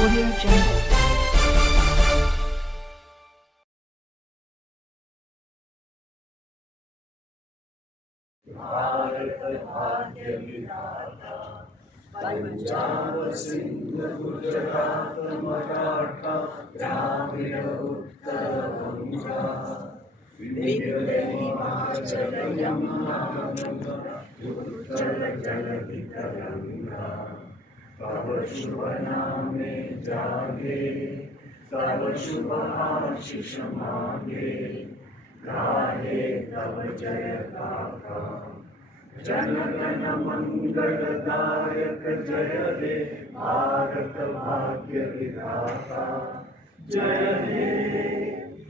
Audio Jungle. Bharat भाग्य विधाता पंजाब सिंध गुजरात मराठा द्राविड़ उत्कल गंगा विंध्य हिमाचल यमुना गंगा उत्कल जलधि तरंगा तव शुभ नामे जागे तव शुभ आशीष मांगे गाहे तव जय गाथा जन गण मंगलदायक जय हे भारत भाग्य विधाता जय हे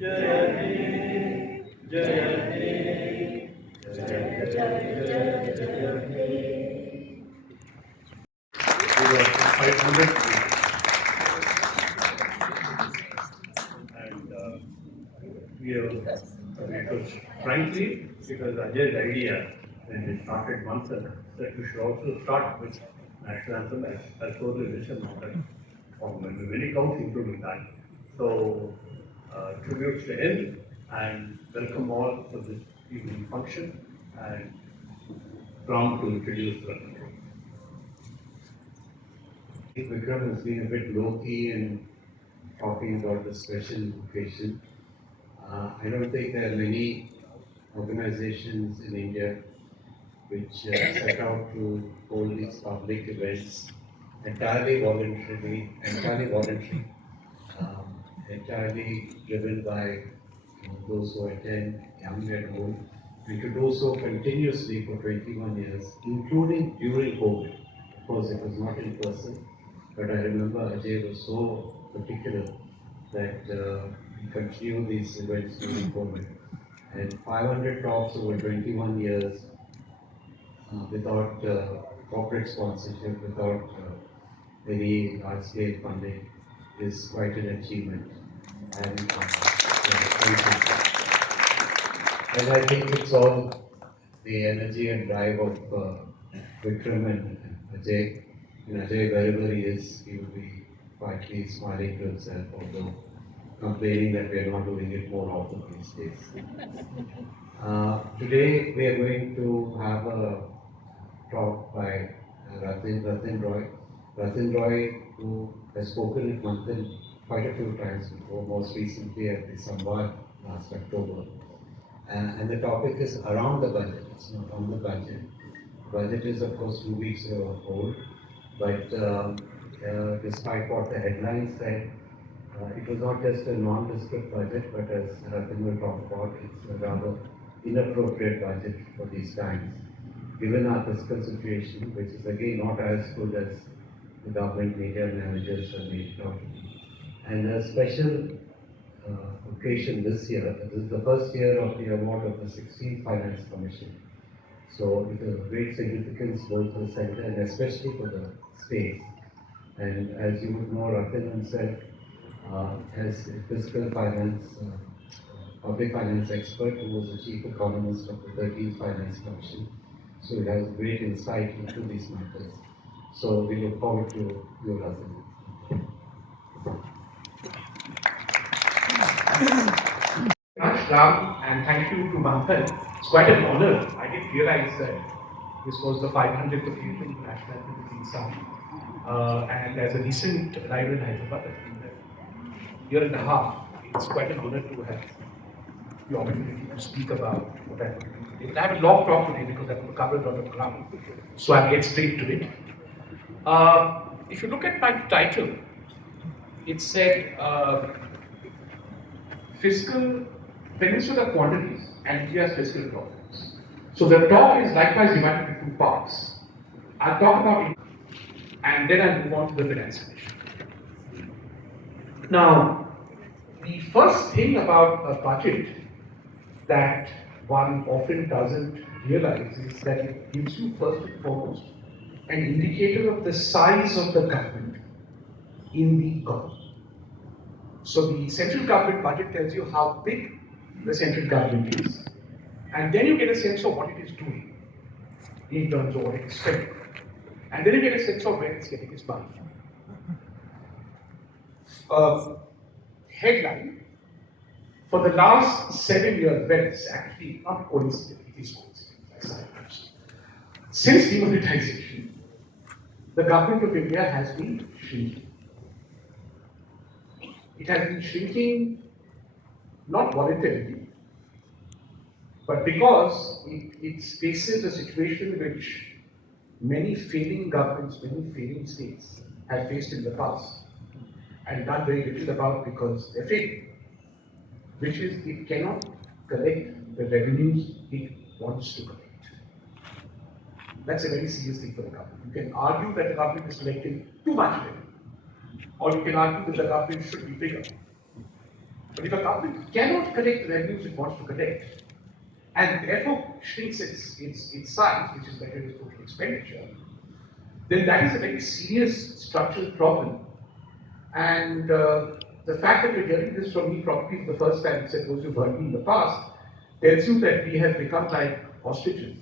जय हे जय हे जय जय जय जय हे 500 and we have it was frankly because Ajay's idea when we started MANTHAN that we should also start with national anthem as per the vision of that of many counts including that. So tributes to him and welcome all for this evening function and prompt to introduce the Vikram has been a bit low-key in talking about the special occasion. I don't think there are many organizations in India which set out to hold these public events entirely voluntary, entirely driven by those who attend, young and old, and to do so continuously for 21 years, including during COVID. Of course, it was not in person, but I remember Ajay was so particular that we continue these events during COVID. And 500 talks over 21 years without corporate sponsorship, without any large-scale funding is quite an achievement. And I think it's all the energy and drive of Vikram and Ajay. And Ajay, wherever he is, he will be quietly smiling to himself, although complaining that we are not doing it more often these days. Today we are going to have a talk by Ratin Roy. Ratin Roy, who has spoken at MANTHAN quite a few times before, most recently at the Samvad last October. And the topic is around the budget, it's not on the budget. Budget is of course 2 weeks old, but despite what the headlines said, it was not just a nondescript budget, but as Ratin will talk about, it's a rather inappropriate budget for these times, given our fiscal situation, which is again not as good as the government media managers have made it out to be. And a special occasion this year, this is the first year of the award of the 16th Finance Commission. So it is of great significance both for the centre and especially for the states. And as you would know, Ratin himself as a fiscal finance, public finance expert who was the chief economist of the 13th Finance Commission. So he has great insight into these matters. So we look forward to your Ratin. Ram, and thank you to MANTHAN. It's quite an honor. I didn't realize that this was the 500th occasion of National Anthem being sung. And as a recent arrival in Hyderabad, a year and a half, it's quite an honor to have the opportunity to speak about what I'm going to do today. But I have a long talk today because I'm going to cover a lot of ground. So I'll get straight to it. If you look at my title, it said Fiscal Peninsula Quandaries and India's fiscal problems. So the talk is likewise divided into 2 parts. I'll talk about it and then I'll move on to the finance issue. Now, the first thing about a budget that one often doesn't realize is that it gives you first and foremost an indicator of the size of the government in the economy. So the central government budget tells you how big the central government is, and then you get a sense of what it is doing in terms of what it is spending, and then you get a sense of where it's getting its money from. headline for the last 7 years, well, it's actually not coincident, it is coincident. Since demonetization, the government of India has been shrinking. It has been shrinking not voluntarily, but because it faces a situation which many failing governments, many failing states have faced in the past and done very little about because they're failing, which is it cannot collect the revenues it wants to collect. That's a very serious thing for the government. You can argue that the government is collecting too much revenue, or you can argue that the government should be bigger. But if a government cannot collect the revenues it wants to collect, and therefore shrinks its size, which is measured as total expenditure, then that is a very serious structural problem. And the fact that you're hearing this from me probably for the first time, except those who've heard me in the past, tells you that we have become like ostriches,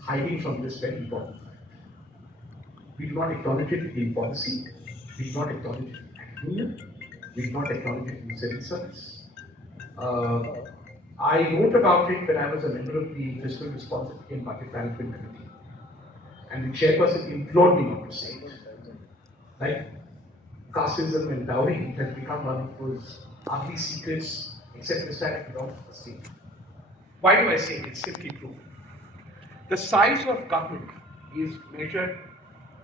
hiding from this very important fact. We do not acknowledge it in policy, we do not acknowledge it in academia, we do not acknowledge it in civil service. I wrote about it when I was a member of the Fiscal Responsibility and Budget Management Committee, and the chairperson implored me not to say it. Like casteism and dowry, it has become one of those ugly secrets, except this time it belongs to the state. Why do I say it? It's simply true. The size of government is measured,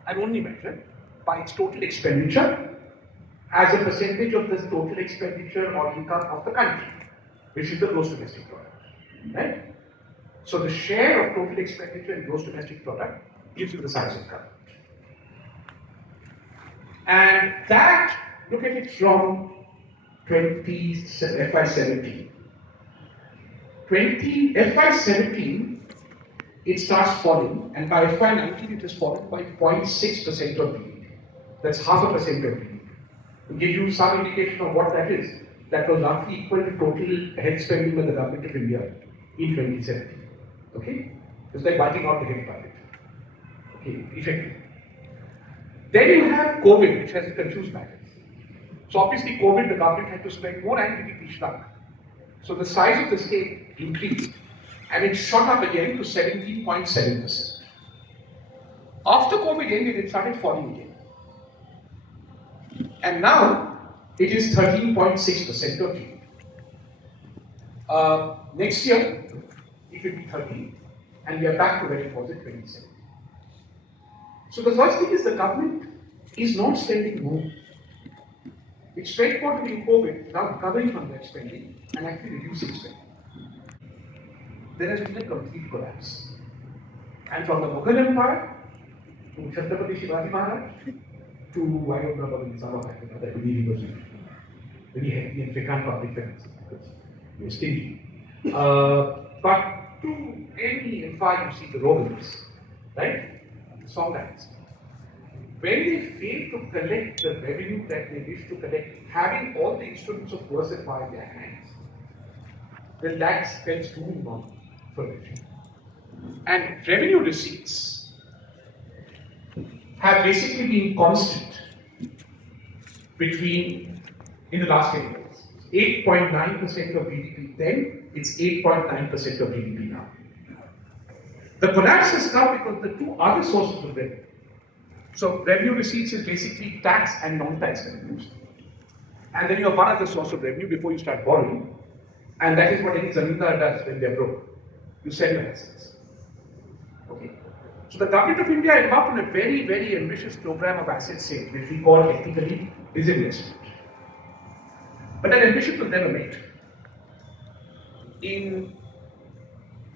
and only measured, by its total expenditure as a percentage of the total expenditure or income of the country, which is the gross domestic product, right? So the share of total expenditure in gross domestic product gives you the size of government. And that, look at it from FY17. FY17, it starts falling, and by FY19 it has fallen by 0.6% of GDP. That's 0.5% of GDP. To give you some indication of what that is, that was roughly equal to total health spending by the government of India in 2017. Okay? It's like wiping out the health budget. Okay, effectively. Then you have COVID, which has confused matters. So obviously COVID, the government had to spend more and GDP shrunk. So the size of the state increased and it shot up again to 17.7%. After COVID ended, it started falling again. And now it is 13.6% of GDP. Next year, it will be 13, and we are back to where it was in 2017. So the first thing is the government is not spending more. It spent more during COVID, now recovering from that spending and actually reducing spending. There has been a complete collapse. And from the Mughal Empire to Chhatrapati Shivaji Maharaj to, I don't know about the Nizam of Hyderabad, I believe he was very heavy and frequent public finances because he was stingy. But to any empire, you see the Romans, right? Song dynasty. When they fail to collect the revenue that they wish to collect, having all the instruments of coercive power in their hands, then that spells doom on for revenue. And revenue receipts have basically been constant between, in the last 10 years, 8.9% of GDP then, it's 8.9% of GDP now. The collapse has come because the two other sources of revenue. So revenue receipts is basically tax and non-tax revenues. And then you have one other source of revenue before you start borrowing. And that is what any zamindar does when they are broke. You sell your assets. Okay. So the government of India embarked on a very, very ambitious program of asset sale, which we call technically disinvestment. But that ambition was never met. In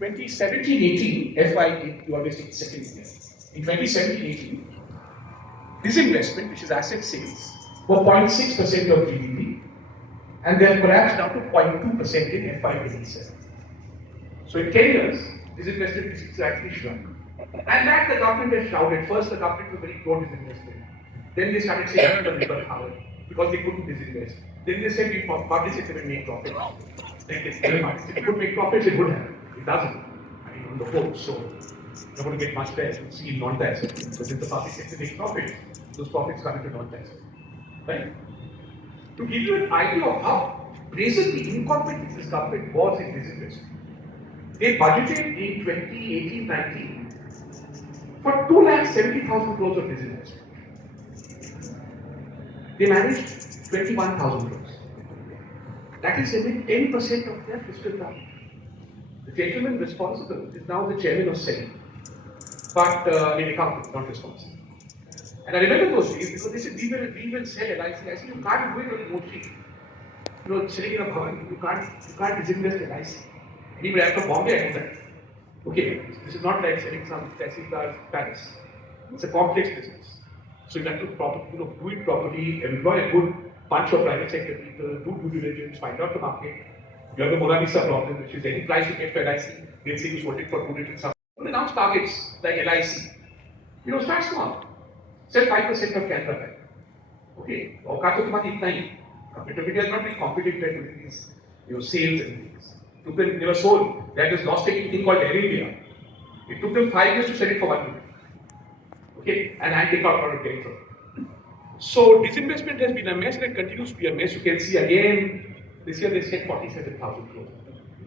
2017-18, FY, you always take the second year. In 2017-18, disinvestment, which is asset sales, were 0.6% of GDP, and they have collapsed down to 0.2% in FY27. So in 10 years, disinvestment receipts actually shrunk. And that the government has shouted. First, the government was very pro disinvestment. Then they started saying that they were power because they couldn't disinvest. Then they said we publish it and make profit. Like this, if it could make profits, it would have. It doesn't. I mean, on the whole, so you're going to get much less. You see non-tax. Because if the public sector makes profits, those profits come into non-tax. Right? To give you an idea of how brazenly incompetent this government was in disinvestment, they budgeted in 2018-19 for 2,70,000 crores of disinvestment. They managed 21,000 crores. That is only 10% of their fiscal target. The gentleman responsible is now the chairman of SEBI, but accountant, not responsible. And I remember those days because they said we will sell LIC. I said you can't do it on the mochi. Sitting in a bhavan, you can't disinvest LIC. Anybody from Bombay, I know that. Okay, this is not like selling some Tehsildar Paris. It's a complex business. So you have to do it properly, employ a good bunch of private sector people, do due diligence, find out the market. You have the Mona Lisa problem, which is any price you get for LIC, they'll say you sold it for 2 little something. Announce targets like LIC. Start small. Set 5% of Canada Bank. Okay, औकात तो तुम्हारी इतना ही. Profitability has not been competent with these, sales and things. They were sold. That is loss-taking thing called Air India. It took them 5 years to sell it for 1 million. Okay, and I take out a lot of data. So disinvestment has been a mess and it continues to be a mess. You can see again, this year they said 47,000 crores.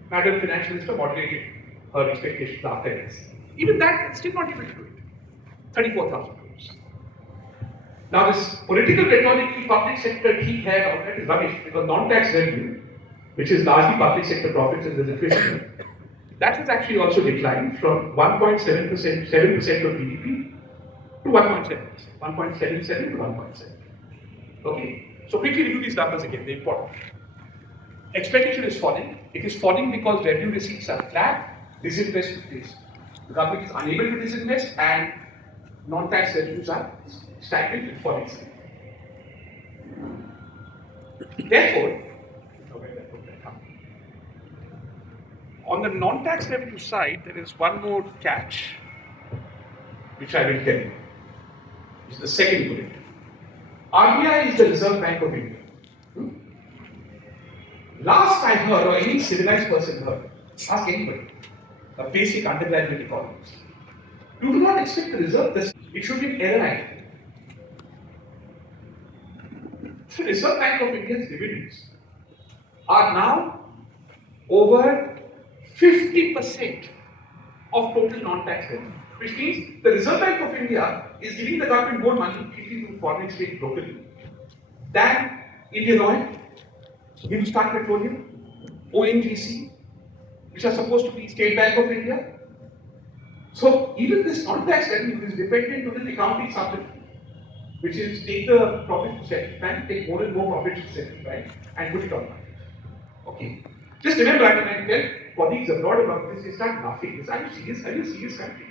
Madam Finance Minister moderated her expectations after this. Even that, it's still not able to do it. 34,000 crores. Now this political rhetoric, public sector, ठीक है, all that is rubbish because non-tax revenue, which is largely public sector profits and there's a twist in it, that has actually also declined from 1.7% of GDP to 1.7%, 1.77 to 1.7. Okay, so quickly review these numbers again, they're important. Expenditure is falling. It is falling because revenue receipts are flat, disinvestment is. The government is unable to disinvest and non-tax revenues are stagnant and falling. Therefore, on the non-tax revenue side, there is one more catch, which I will tell you. It's the second bullet. RBI is the Reserve Bank of India. Last I heard, or any civilized person heard, ask anybody, a basic undergraduate economist, you do not expect the reserve, it should be an error item. The Reserve Bank of India's dividends are now over 50% of total non-tax revenue, which means the Reserve Bank of India is giving the government more money to foreign exchange locally than Indian oil, Hindustan Petroleum, ONGC, which are supposed to be State Bank of India. So even this non-tax revenue is dependent on an accounting supplement, which is take the profits to central bank, take more and more profits to central bank, and put it on market. Okay. Just remember, when I tell colleagues abroad about this, they start laughing. Are you serious? Are you a serious country?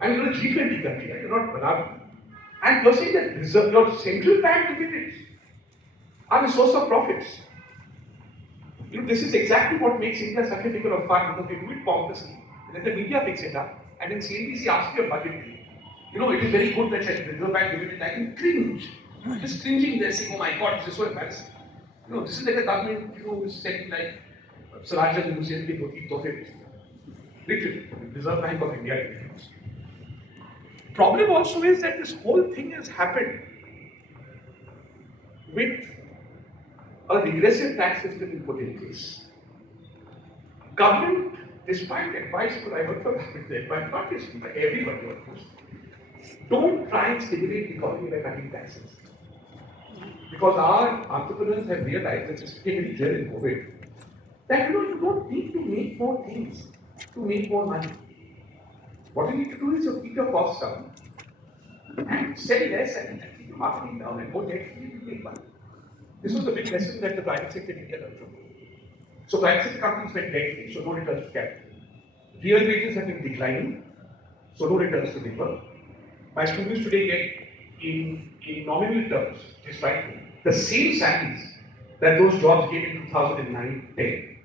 I'm not a G20 country. I cannot believe. And you're saying that your central bank dividends are the source of profits. This is exactly what makes India such a figure of fun because they do it pompously. And then the media picks it up, and then CNBC asks you a budget deal. It is very good that the Reserve Bank dividend. I can cringe. Just cringing there, saying, "Oh my God, this is so embarrassing." This is like a government, who is saying like Swaraj and Hussain ke dhoti tohfe. Literally, Reserve Bank of India dividends. Problem also is that this whole thing has happened with a regressive tax system being put in place. Government, despite advice, because I work for government, advice, not just everybody, of course, don't try and stimulate the economy by cutting taxes. Because our entrepreneurs have realized that it's very clear in COVID that you don't need to make more things to make more money. What you need to do is to keep your costs down and sell less and keep your marketing down and go debt free to make money. This was the big lesson that the private sector in India learned from. So private sector companies went debt free, so no returns to capital. Real wages have been declining, so no returns to labor. My students today get in nominal terms, just right, the same salaries that those jobs gave in 2009-10,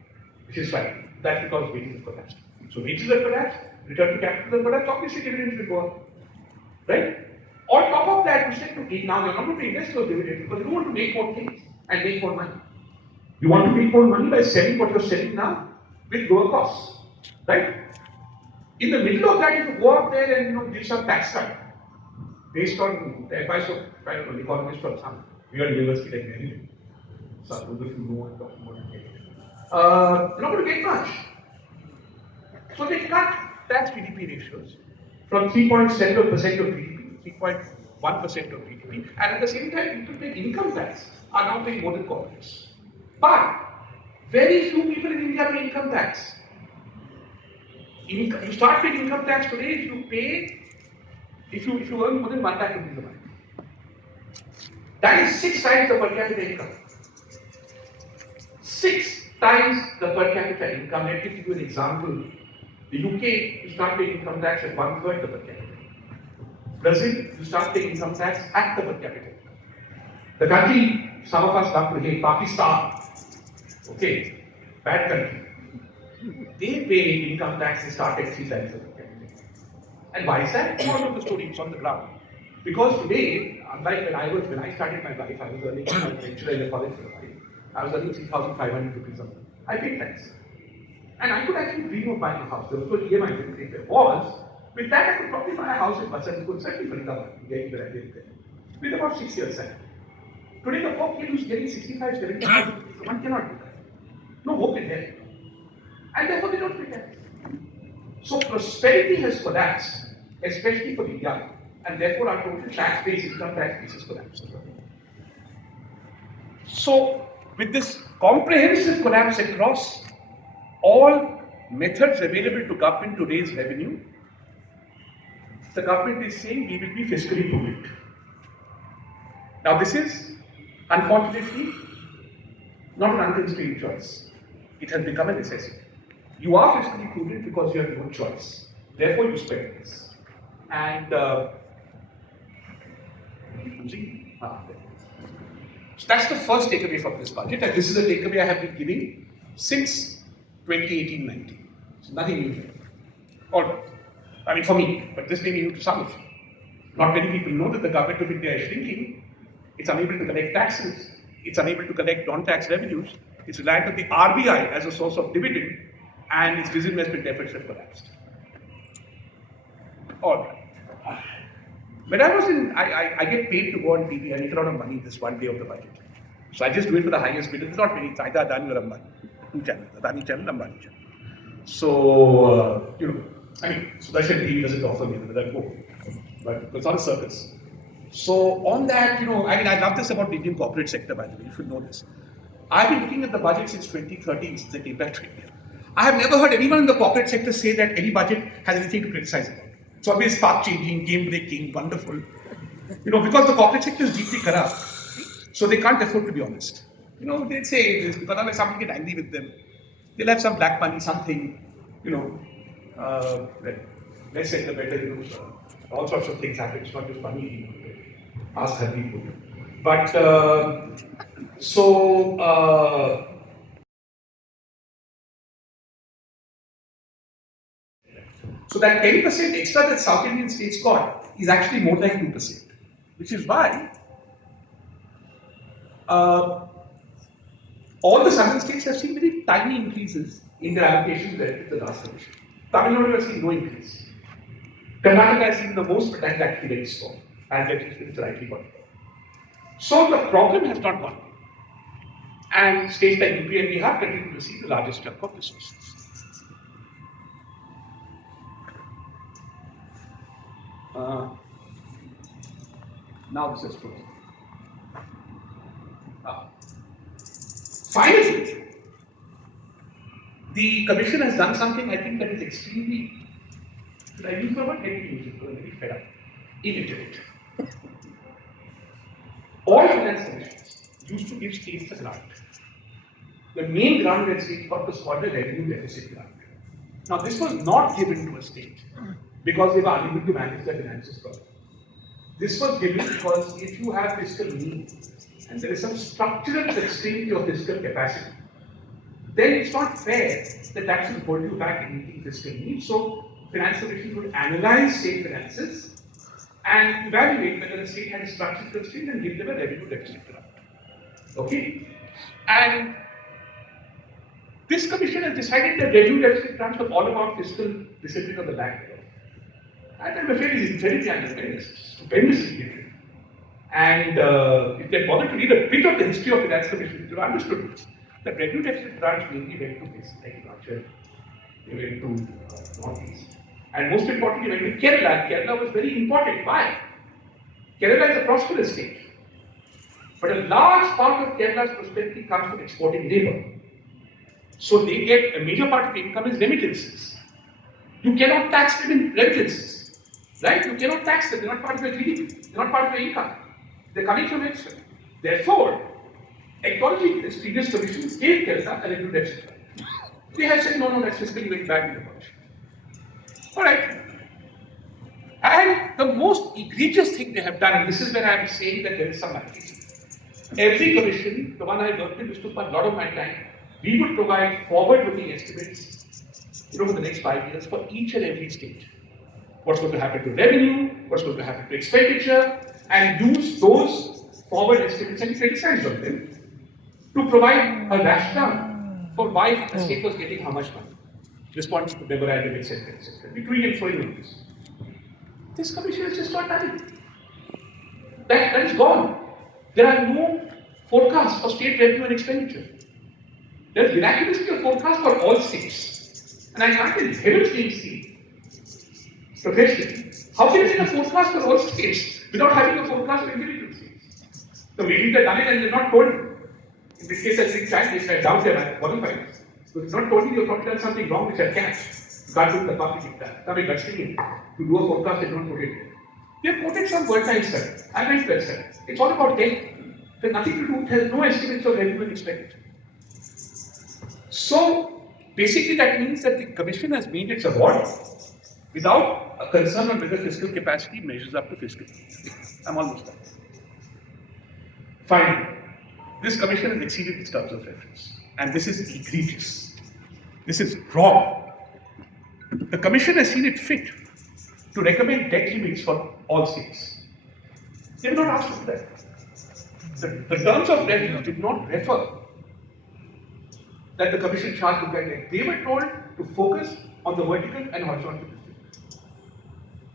which is right. That's because wages have collapsed. So wages have collapsed, return to capital have collapsed, obviously dividends will go up. Right? On top of that, you said, okay, now you're not going to invest those dividends because you don't want to make more things and make more money. You want to make more money by selling what you're selling now with lower costs. Right? In the middle of that, if you go out there and give some tax cut based on the advice of, I don't know, economists from some weird university like Maryland, So those of you know what I'm talking about again. You're not going to get much. So they cut tax GDP ratios from 3.7% of GDP to 3.1% of GDP, and at the same time, people paying income tax are now paying more than corporates. But very few people in India pay income tax. You start paying income tax today if you earn more than 1 lakh rupees a month. That is 6 times the per capita income. 6 times the per capita income. Let me give you an example. The UK, you start paying income tax at 1/3 the per capita. Brazil, you start paying income tax at the per capita. The country some of us love to hate, Pakistan. Okay, bad country. They pay income tax, they start at 3 times the per capita. And why is that? Because of the story, it's on the ground. Because today, unlike when I started my life, I was earning, I was lecturer in a college for a while. I was earning 3,500 rupees a month. I paid tax. And I could actually dream of buying a house. There was no EMI if there was. With that, I could probably buy a house in Basan, certainly for the getting the idea there. With about 6 years salary. Today, the poor kid who's getting 65, 70,000, one cannot do that. No hope in hell. And therefore, they don't pay tax. So prosperity has collapsed, especially for the young, and therefore our total tax base, income tax base has collapsed. So with this comprehensive collapse across all methods available to government to raise revenue, the government is saying we will be fiscally prudent. Now this is, unfortunately, not an unconstrained choice. It has become a necessity. You are fiscally prudent because you have no choice. Therefore, you spend this. And so that's the first takeaway from this budget, and this is a takeaway I have been giving since 2018-19. So nothing new here. Or, I mean, for me, but this may be new to some of you. Not many people know that the government of India is shrinking. It's unable to collect taxes. It's unable to collect non-tax revenues. It's reliant on the RBI as a source of dividend, and its disinvestment efforts have collapsed. All right. When I was in, I get paid to go on TV. I make a lot of money this one day of the budget. So I just do it for the highest bid. It's not many. It's either Adani or Ambani. Two channels, Adani channel, Ambani channel. So, I mean, Sudarshan TV doesn't offer me another go. But it's not a circus. So on that, I mean, I love this about the Indian corporate sector, by the way. You should know this. I've been looking at the budget since 2013, since I came back to India. I have never heard anyone in the corporate sector say that any budget has anything to criticize about. It's always path-changing, game-breaking, wonderful. Because the corporate sector is deeply corrupt, so they can't afford to be honest. They'd say this because otherwise someone get angry with them. They'll have some black money, something, less said the better, all sorts of things happen. It's not just money, ask her people. But, So that 10% extra that South Indian states got is actually more like 2%, which is why all the southern states have seen very tiny increases in their allocations relative to the last commission. Tamil Nadu has seen no increase. Karnataka has seen the most, but that's actually very small, and it's rightly got. So the problem has not gone. And states like UP and Bihar continue to receive the largest chunk of resources. Now this is true. Finally, the commission has done something I think that is extremely, should I use the word? Let me use it, I'm very fed up. Illiterate. All finance commissions used to give states a grant. The main grant that states got was called the revenue deficit grant. Now this was not given to a state because they were unable to manage their finances properly. This was given because if you have fiscal needs and there is some structural constraint to your fiscal capacity, then it's not fair that that should hold you back in meeting fiscal needs. So finance commission would analyze state finances and evaluate whether the state had a structural constraint and give them a revenue deficit grant. Okay? And this commission has decided that revenue deficit grants are all about fiscal discipline of the bank. And I'm afraid it's incredibly underpaid, stupendously different. And if they bothered to read a bit of the history of Finance Commission, they understood that revenue deficit branch mainly went to places like Himachal, they went to Northeast. And most importantly, went to Kerala. Kerala was very important. Why? Kerala is a prosperous state. But a large part of Kerala's prosperity comes from exporting labor. So they get a major part of the income is remittances. You cannot tax them in remittances. Right? You cannot tax them, they're not part of your GDP, they're not part of your income. They're coming from elsewhere. Therefore, acknowledging this, previous commissions gave Kerala a revenue deficit. They have said, no, that's fiscally very bad in the budget. Alright. And the most egregious thing they have done, and this is where I am saying that there is some liability. Every commission, the one I worked in, which took a lot of my time, we would provide forward-looking estimates for the next 5 years for each and every state. What's going to happen to revenue, what's going to happen to expenditure, and use those forward estimates and criticize on them to provide a rationale for why a state was getting how much money, responding to memorandum, etc., etc. We're doing and throwing on this. This commission has just not done it. That is gone. There are no forecasts for state revenue and expenditure. There is miraculously a forecast for all states. And I can't in heaven's name see, professionally, how can you get a forecast for all states without having a forecast for individual states? So maybe they've done it and they're not told. In this case, I think Chinese, I doubt they're qualified. So it's not told you you've probably done something wrong which I can't. You can't do the public dicta. I mean, that's it. To do a forecast, they don't put it there. They've quoted some World Times study. I went to that study. It's all about debt. There's nothing to do, there's no estimates of revenue and expenditure. So, basically that means that the Commission has made its award without a concern on whether fiscal capacity measures up to fiscal. I'm almost done. Finally, this Commission has exceeded its terms of reference. And this is egregious. This is wrong. The Commission has seen it fit to recommend debt limits for all states. They have not asked for that. The terms of reference did not refer that the Commission shall look at it. They were told to focus on the vertical and horizontal distribution.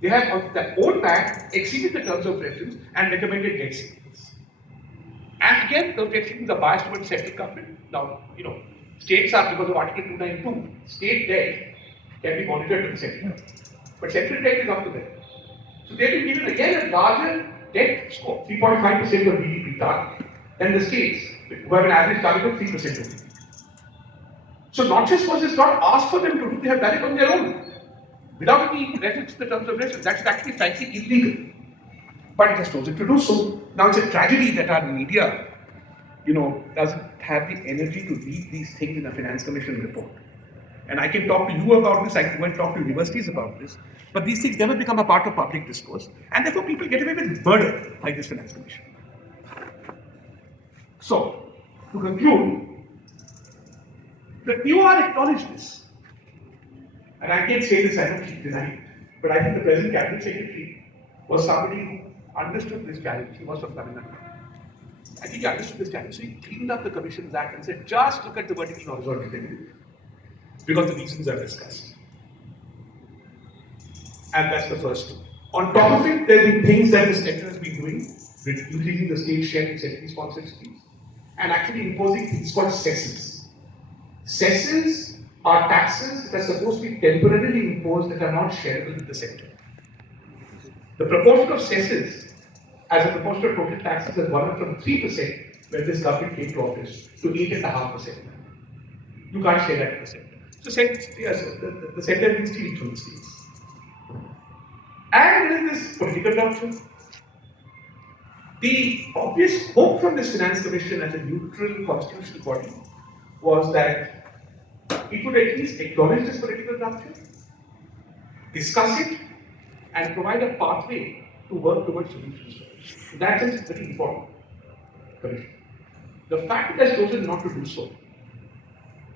They have on their own back exceeded the terms of reference and recommended debt savings. And again, those debt savings are biased towards central government. Now, states are, because of Article 292, state debt can be monitored to the central government. But central debt is up to them. So they've been given again a larger debt score, 3.5% of GDP target, than the states, who have an average target of 3% of GDP. So not just was this not asked for them to do, they have done it on their own, without any reference to the terms of reference. That's actually frankly illegal. But it has chosen to do so. Now it's a tragedy that our media, doesn't have the energy to read these things in a Finance Commission report. And I can talk to you about this, I can go and talk to universities about this, but these things never become a part of public discourse, and therefore people get away with murder like this Finance Commission. So, to conclude, the POR acknowledged this. And I can't say this, I don't keep denying it, but I think the present Cabinet Secretary was somebody who understood this challenge. He was from Tamil Nadu. I think he understood this challenge, so he cleaned up the Commission's Act and said, just look at the vertical and horizontal distribution, because the reasons are discussed. And that's the first two. On top of it, there have been things that the sector has been doing, with increasing the state share in centrally sponsored schemes, and actually imposing things called cesses. Cesses are taxes that are supposed to be temporarily imposed that are not shareable with the sector. The proportion of cesses as a proportion of total taxes has gone up from 3% when this government came to office to 8.5%. You can't share that with the sector. So the sector has been stealing from the states. And there is this political rupture. The obvious hope from this Finance Commission as a neutral constitutional body was that it would at least acknowledge this political rupture, discuss it, and provide a pathway to work towards solutions. That is very important. The fact it has chosen not to do so,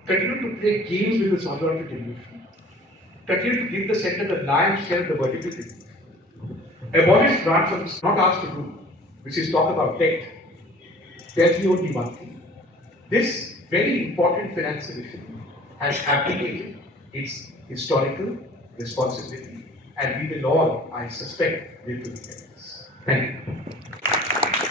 continue to play games with this horizontal distribution, continue to give the centre the lion's share of the vertical distribution, abolish grants what it's not asked to do, which is talk about debt, tells me only one thing. This very important Finance Commission has abdicated its historical responsibility, and we will all, I suspect, live to regret this. Thank you.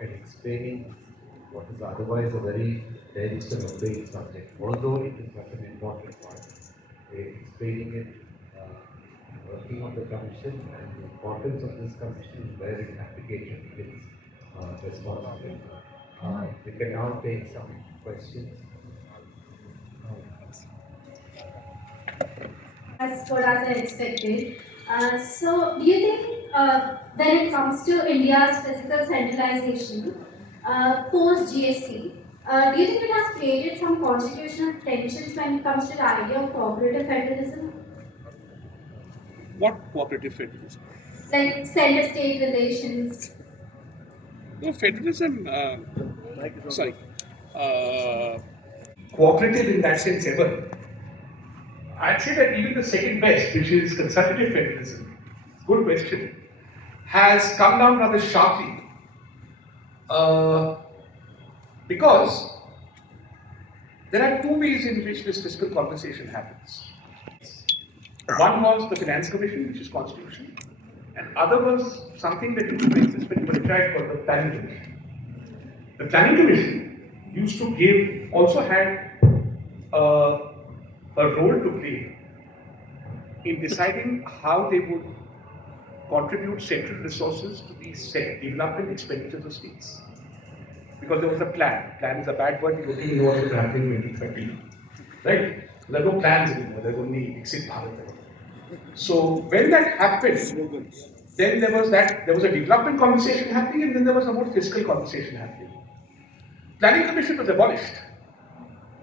talk and explaining what is otherwise a very dense and opaque subject, although it is such an important one. Explaining it, working on the commission and the importance of this commission, where its application begins, responsibility. We can now take some questions. As good as I expected. So, do you think when it comes to India's fiscal centralization post GST, do you think it has created some constitutional tensions when it comes to the idea of cooperative federalism? What cooperative federalism? Like center-state relations. No, federalism, sorry, Cooperative in that sense ever. I'd say that even the second best, which is consultative federalism, good question, has come down rather sharply because there are two ways in which this fiscal conversation happens. One was the Finance Commission, which is constitutional, and other was something that used to exist when you were retired called the Planning Commission. The Planning Commission used to also had a role to play in deciding how they would contribute central resources to the development expenditures of states. Because there was a plan. Plan is a bad word, you don't know what is happening in 2020. Right? There are no plans anymore, there's only Exit Bharat. So when that happened, then there was a development conversation happening, and then there was a more fiscal conversation happening. Planning Commission was abolished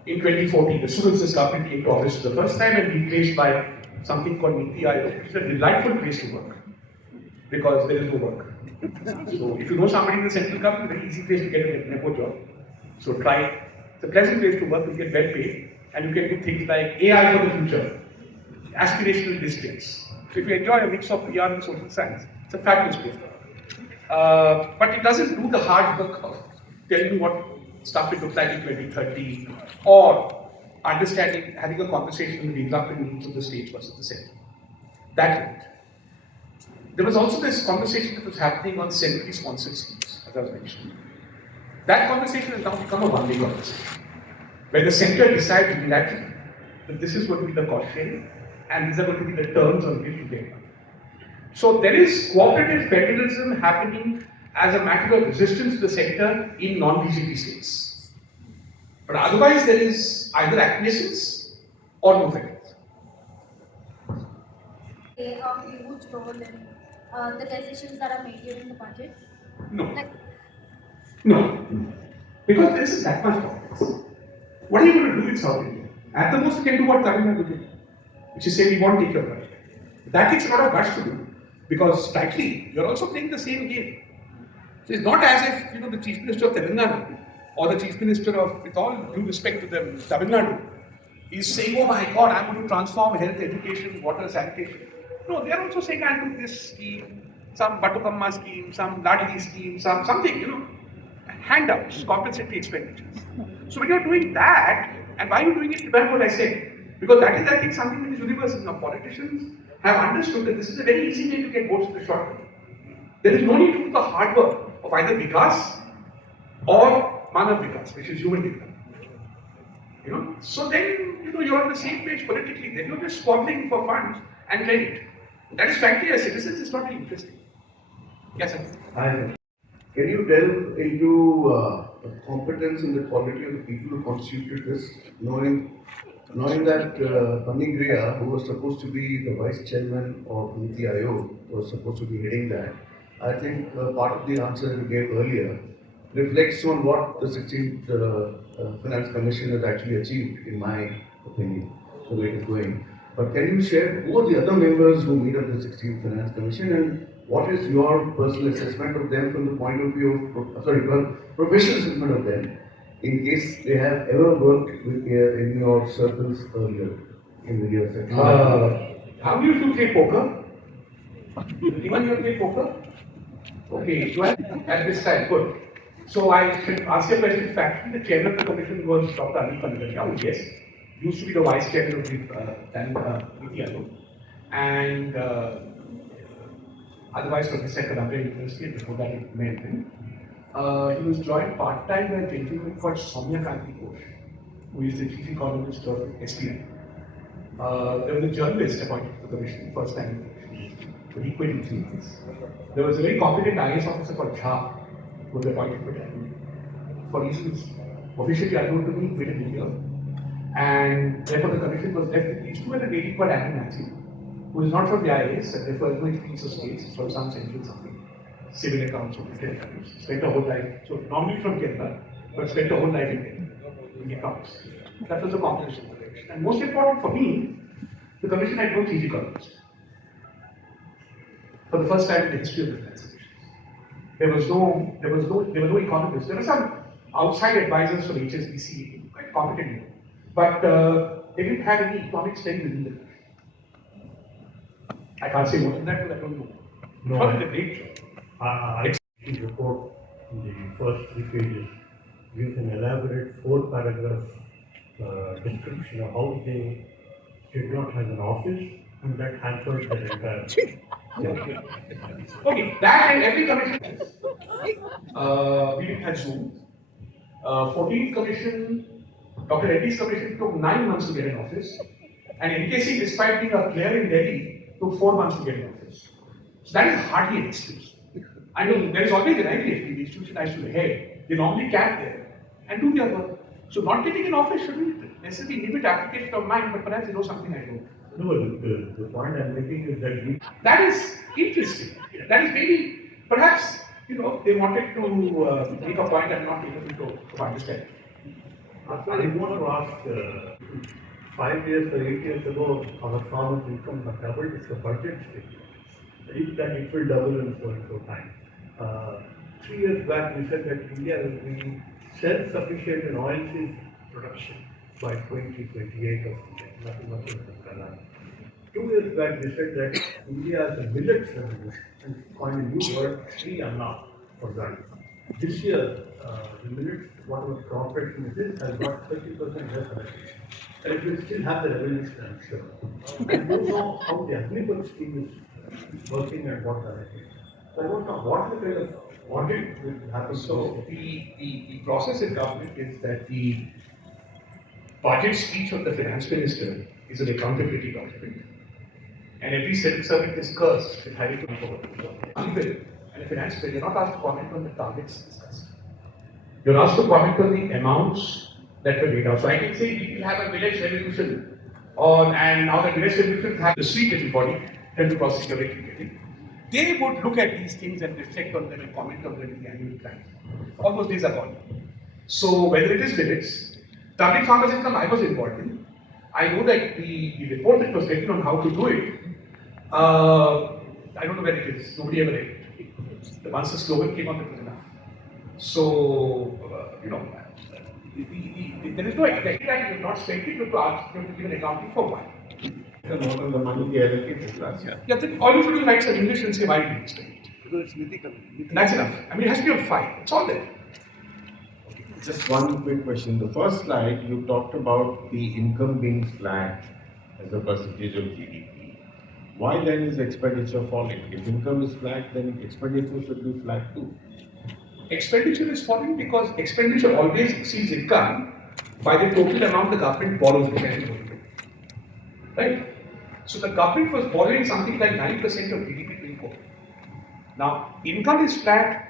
in 2014, as soon as this government came to office for the first time, and replaced by something called Niti Aayog, which is a delightful place to work because there is no work. So if you know somebody in the central government, very easy place to get a nepo job. So try it. It's a pleasant place to work, you get well paid, and you can do things like AI for the future, aspirational districts. So if you enjoy a mix of PR and social science, it's a fabulous place to work. But it doesn't do the hard work of telling you what stuff it looks like in 2030, or understanding, having a conversation on the development needs of the states versus the center. That went. There was also this conversation that was happening on centrally sponsored schemes, as I was mentioning. That conversation has now become a one-way conversation, where the center decides unilaterally that this is going to be the cost sharing, and these are going to be the terms on which you get money. So there is cooperative federalism happening as a matter of resistance to the center in non-BJP states. But otherwise, there is either acquiescence or no federalism. Play a huge role in the decisions that are made during the budget. No. Like, No. Because there isn't that much politics. What are you going to do in South India? At the most, you can do what Tamil Nadu did, which is say we won't take your budget. That takes a lot of guts to do, because frankly, you're also playing the same game. So it's not as if the Chief Minister of Telangana or the Chief Minister of, with all due respect to them, Tamil Nadu, is saying, oh my God, I'm going to transform health, education, water, sanitation. No, they are also saying, I'll do this scheme, some Batukamma scheme, some Ladli scheme, something, handouts, compensatory expenditures. So when you're doing that, and why are you doing it? Remember what I said. Because that is, I think, something that is universal. Now, politicians have understood that this is a very easy way to get votes in the short term. There is no need to do the hard work of either Vikas or Manav Vikas, which is human development. So then, you're on the same page politically. Then you're just squabbling for funds and credit. That is frankly, as citizens, it's not really interesting. Yes, sir. Can you delve into the competence and the quality of the people who constituted this, knowing that Panning Griya, who was supposed to be the vice chairman of Niti Aayog, was supposed to be heading that? I think part of the answer you gave earlier reflects on what the 16th Finance Commission has actually achieved, in my opinion, the way it is going. But can you share who are the other members who made up the 16th Finance Commission, and what is your personal assessment of them from the point of view of, professional assessment of them, in case they have ever worked with in your circles earlier in the years? How do you play poker? Even you play poker? Okay, so at this time, good. So I should ask your question factually. The chairman of the commission was Dr. Anil Panagaria, who, yes, used to be the vice chairman of the Niti Aayog, and otherwise Professor at Columbia University, and before that at MANTHAN. He was joined part-time by a gentleman called Soumya Kanti Ghosh, who is the chief economist of SBI. There was a journalist appointed to the commission, first time in the commission, but he quit in 3 months. There was a very competent IAS officer called Jha, who was appointed for that. For reasons officially unknown to me, quit in a year. And therefore the commission was left with these two and a lady called Annie Matthew, who is not from the IAS, and therefore is going to piece of states, it's from some central something. Civil accounts or retail accounts. Spent a whole life, so normally from Kerala, but spent a whole life in accounts. That was the composition of the commission. And most important for me, the commission had no chief economist. For the first time in the history of the finance commission. There were no economists. There were some outside advisors from HSBC, quite competent, but they didn't have any economic study within the commission. I can't say more than that, but I don't know. No, Probably a great job. I report in the first 3 pages gives an elaborate 4-paragraph description of how they did not have an office and that hampered their entire. Okay, that and every commission. We didn't have Zoom. 14th commission, Dr. Reddy's commission took 9 months to get an office, and NKC, despite being a player in Delhi, took 4 months to get an office. So that is hardly an excuse. I mean, there is always an IPFT, the institution has to be head. They normally camp there and do their work. So not getting an office shouldn't necessarily limit application of mine, but perhaps they know something I don't. No, the point I'm making is that we. That is interesting. That is maybe, perhaps, they wanted to make a point I'm not able to understand. I want to ask, 5 years or 8 years ago, our farmers' income has doubled. It's a budget statement. If that it will double in so and so time. 3 years back, we said that India will be self-sufficient in oilseed production by 2028 or something. Nothing much of that. 2 years back, we said that India has a millet revolution and coined a new word, Sri Anna, for that. This year, the millet, whatever crop production it is, has got 30% less allocation. And it will still have the revolution, I'm sure. I don't know how the agricultural scheme is working and what direction. So I don't know what the kind of audit will happen. So the process in government is that the budget speech of the finance minister is an accountability document. And every civil servant is cursed with having to report. And a finance minister, you're not asked to comment on the targets discussed. You're asked to comment on the amounts that were laid out. So I can say we will have a village revolution, and now the village revolution have the sweet little body, tend to process your getting. They would look at these things and reflect on them and comment on them in the annual plan. All those days are gone. So whether it is millets, public farmers' income I was involved in. I know that the report that was written on how to do it, I don't know where it is. Nobody ever read it. The once the slogan came out, it was enough. So, there is no expectation that you have not spent it, you have to ask, you have to give an accounting for why. Not on the money they allocated last year. Yeah, then all you should do is write some English and say why did you spend it. Because it's mythical. That's enough. I mean, it has to be on file. It's all there. Just one quick question. The first slide, you talked about the income being flat as a percentage of GDP. Why then is expenditure falling? If income is flat, then expenditure should be flat too. Expenditure is falling because expenditure always exceeds income by the total amount the government borrows, which I told you. Right? So the government was borrowing something like 9% of GDP during COVID. Now, income is flat,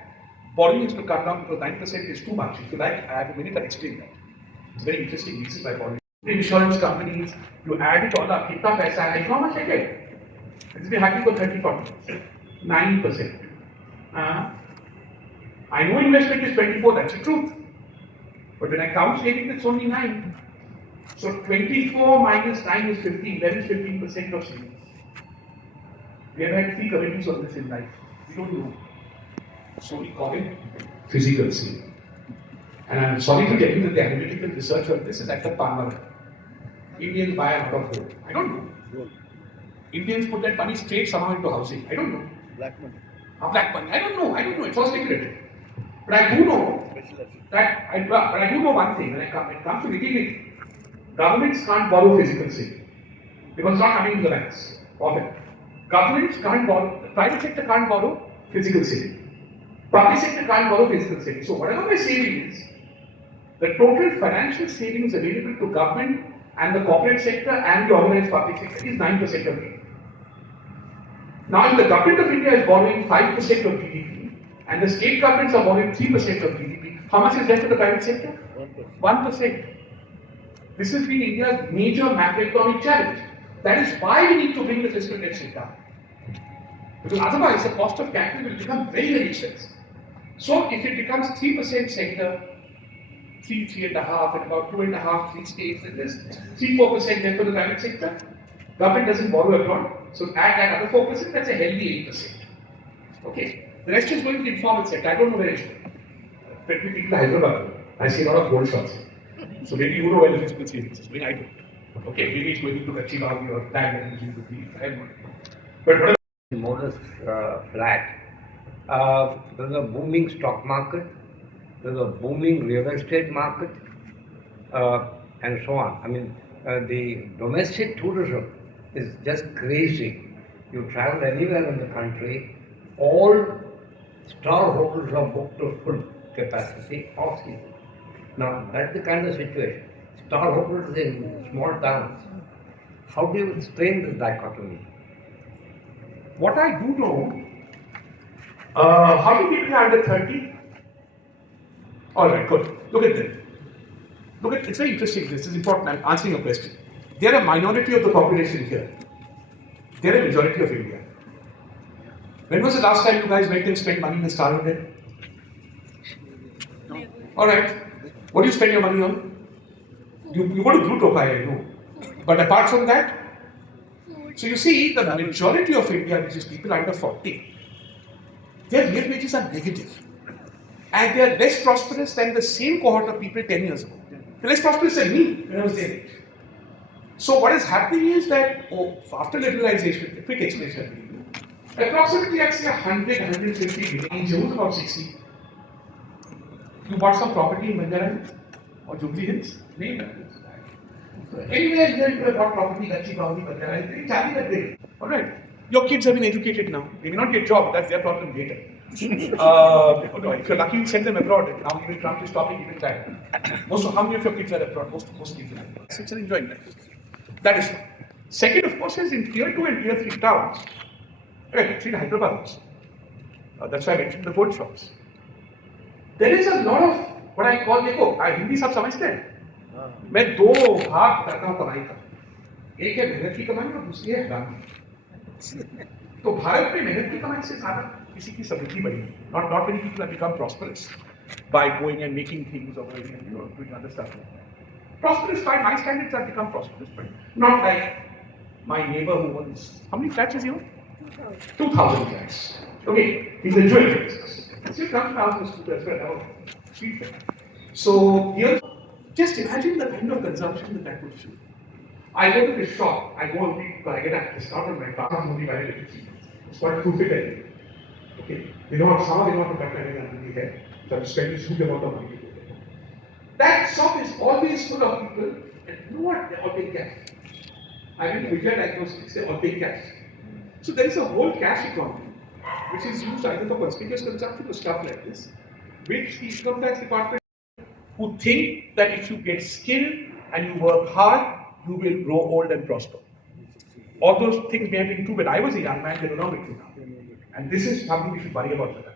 borrowing is to come down because 9% is too much. If you like, I have a minute to explain that. It's very interesting reason by borrowing. The insurance companies, you add it all up, kitna paisa hai, how much I get? It's been happy for 30-40 9%. I know investment is 24, that's the truth. But when I count savings, it's only 9. So 24 minus 9 is 15, that is 15% of savings. We have had 3 committees on this in life. We don't know. So we call it physical saving. And I'm sorry to tell you that the analytical research on this is at the Palmer. Indians buy a lot of gold. I don't know. Indians put that money straight somehow into housing. I don't know. Black money. Black money. I don't know. It's all speculative. But I do know that. I do know one thing. When it comes to liquidity, governments can't borrow physical saving because it's not coming into the banks. Often, governments can't borrow. The private sector can't borrow physical saving. Public sector can't borrow fiscal savings. So whatever my saving is, the total financial savings available to government and the corporate sector and the organized public sector is 9% of GDP. Now, if the government of India is borrowing 5% of GDP and the state governments are borrowing 3% of GDP, how much is left for the private sector? 1%. This has been India's major macroeconomic challenge. That is why we need to bring the fiscal deficit down. Because otherwise, the cost of capital will become very, very expensive. So, if it becomes 3% sector, 3.5, and about 2.5, 3 states, and there's 3-4% left for the private sector, government doesn't borrow abroad. So add that other 4%, that's a healthy 8%. Okay? The rest is going to the informal sector. I don't know where it's going. Let me take the Hyderabad. I see a lot of gold shops here. So maybe you know where the fiscal savings is going. I don't. Okay, maybe it's going to Kachibagi or Tag Energy would be. I don't know. But whatever. More flat. There's a booming stock market, there's a booming real estate market, and so on. I mean, the domestic tourism is just crazy. You travel anywhere in the country, all star hotels are booked to full capacity off season. Now, that's the kind of situation. Star hotels in small towns. How do you explain this dichotomy? What I do know, how many people are under 30? Alright, good. Look at this. Look at, it's very interesting, this is important, I'm answering a question. They are a minority of the population here. They are a majority of India. When was the last time you guys went and spent money in a star hotel? Alright, what do you spend your money on? You go to Blue Tokai, I know. But apart from that, so you see, the majority of India, which is people under 40, their real wages are negative. And they are less prosperous than the same cohort of people 10 years ago. They're less prosperous than me when I was their age. So what is happening is that, after liberalization, a quick explanation, approximately I'd say 100, 150 range, it was about 60. You bought some property in Banjara or Jubilee Hills? Name that. Anywhere here you have bought property, Gachi, Baudi, Banjara, it's very challenging that way. Alright. Your kids have been educated now. They may not get jobs, that's their problem later. If you're lucky, you send them abroad. Now even Trump is stopping even that. How many of your kids are abroad? Most people are. It's an enjoying life. That is one. Second, of course, is in tier 2 and tier 3 towns. Right, actually Hyderabad also. That's why I mentioned the gold shops. There is a lot of what I call, Hindi सब समझते हैं? मैं दो भाग करता हूँ कमाई का. एक है मेहनत की कमाई और दूसरी है हराम की. तो भारत में मेहनत की कमाई से ज़्यादा किसी की समृद्धि बढ़ी. Not many people have become prosperous by going and making things or going and doing other stuff. Prosperous, fine. My standards have become prosperous, but not like my neighbor who owns. How many flats is he on? 2,000 flats. Okay, he's a jewelry business. So he comes to house as well. Street fair. So here, just imagine the kind of consumption that would fuel. I go to this shop. I go and I get a discount on my car. Only by electricity. It's called food fit. Okay, they know how they know how to cut my hair. So I'm spending huge amount of money. That shop is always full of people, and you know what? They all pay cash. I mean, Vijay Diagnostics, they all pay cash. So there is a whole cash economy, which is used either for conspicuous consumption or stuff like this, which the income tax department who think that if you get skilled and you work hard, you will grow old and prosper. All those things may have been true when I was a young man, they are not true now. And this is something we should worry about for that.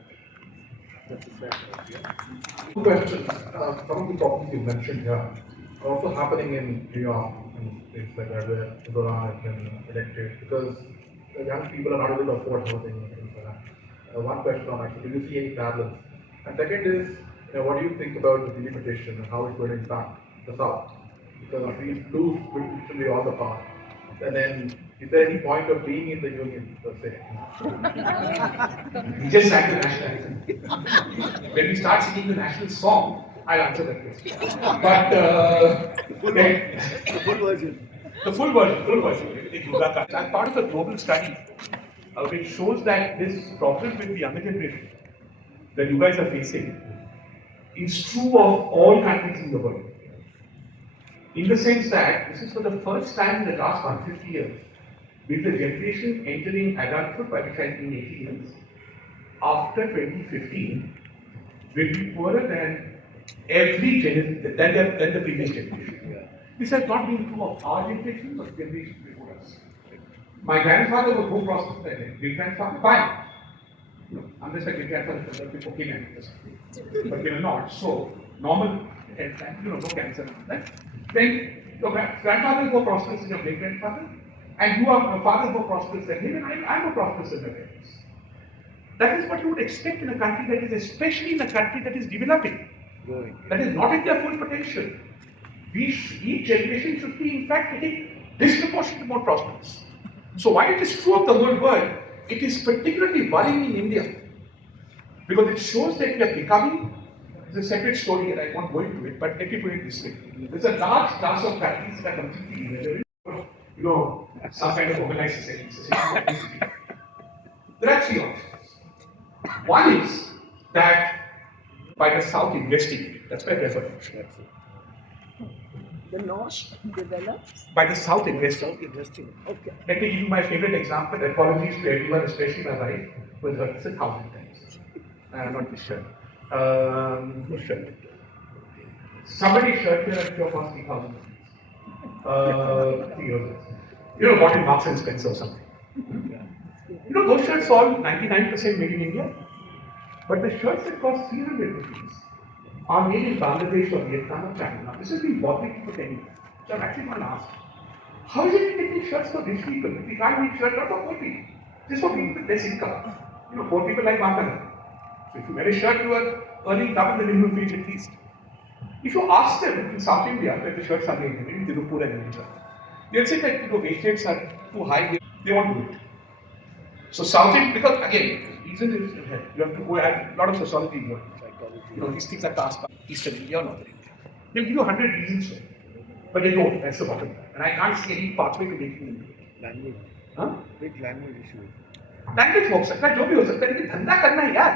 Two questions. Some of the topics you mentioned here are also happening in New York and places like that where Doran has been elected because the young people are not able to afford housing and things like that. One question on actually, do you see any parallels? And second is, what do you think about the delimitation and how it's going to impact the South? Because we lose literally all the power. And then, is there any point of being in the union, per se? We just sang the national anthem. When we start singing the national song, I'll answer that question. But the full version. The full version. I'm part of a global study which shows that this problem with the younger generation that you guys are facing is true of all countries in the world. In the sense that this is for the first time in the last 150 years, with the generation entering adulthood, by which I mean 80 years, after 2015 will be poorer than every generation, than the previous generation. This has not been true of our generation, but generation before us. My grandfather was more prosperous than him. Great grandfather, fine. No, unless my great grandfather was before him, but they were not. So normal health and no cancer. Right? Then your grandfather is more prosperous than your great grandfather, and your father is more prosperous than him, and I'm more prosperous than my parents. That is what you would expect in a country that is, especially in a country that is developing, that is not at their full potential. Each generation should be, in fact, getting disproportionately more prosperous. So while it is true of the whole world, it is particularly worrying in India because it shows that we are becoming, it's a separate story and I won't go into it, but let me put it this way. There's a large class of families that are completely irrelevant, some kind of organized society. There are three options. One is that by the South investing, that's my preferred option. The North develops. By the South investing. Okay. Let me give you my favorite example. Apologies to everyone, especially my wife, who has heard this 1,000 times. Not this shirt. Whose shirt? Somebody's shirt here at your cost 3,000 rupees. Bought in Marks and Spencer or something. Those shirts all 99% made in India. But the shirts that cost 300 rupees are made in Bangladesh or Vietnam or China. Now, this has been bothering me for 10 years. So I'm actually going to ask, how is it we make these shirts for rich people? We can't make shirts not for poor people. Just for people with less income. Poor people like MANTHAN. So if you wear a shirt, you are earning double the minimum wage at least. If you ask them in South India, where the shirts are made, in Tirupur and India, they'll say that wage rates are too high, they won't do it. So South India, because again, reason is you have to go add a lot of sociology involved. These things are cast by Eastern India or Northern India. They'll give you 100 reasons for it. But they don't, that's the bottom line. And I can't see any pathway to making them do it. Language. Huh? Big language issue. Language हो सकता है, जो भी हो सकता है, लेकिन धंधा करना है यार.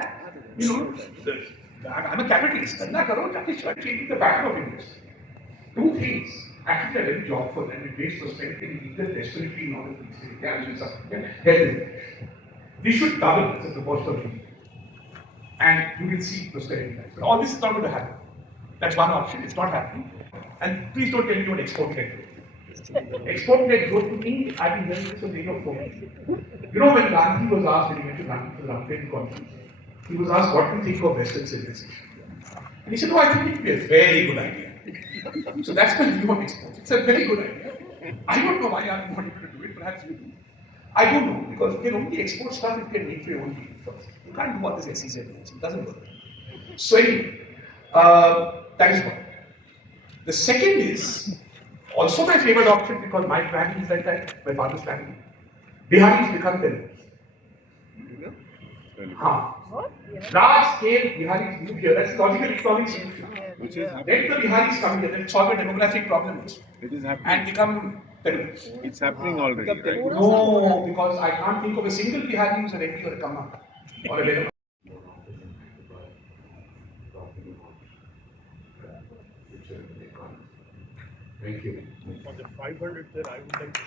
I'm a capitalist. धंधा करो, जाके shirt changing the pattern of interest. Two things actually are very joyful and with great prosperity in either desperately in order to health is. We should double as a proportion of GDP. And you will see prosperity. But all this is not going to happen. That's one option, it's not happening. And please don't tell me about export-led growth. Export-led growth to me, I've been learning this from the age of 40. When Gandhi was asked, when he went to Gandhi for the Rampen conference, he was asked, what do you think of Western civilization? And he said, I think it would be a very good idea. So that's my view on exports. It's a very good idea. I don't know why I'm not able to do it, perhaps you do. I don't know, because you can only export stuff if you can make for your own people first. You can't do all this SEZ rules, it doesn't work. So anyway, that is one. The second is also my favorite option because my family is like that, my father's family. Biharis become Telugus. Large scale Biharis move here, that's logical economic solution. Which is Let the Biharis come here, then solve the demographic problems. It is happening. And become Telugus. It's happening already, right? No, because I can't think of a single Bihari who's a Reddy or a Kamma or a Vedama. Thank you. For the 500 there, I would like to...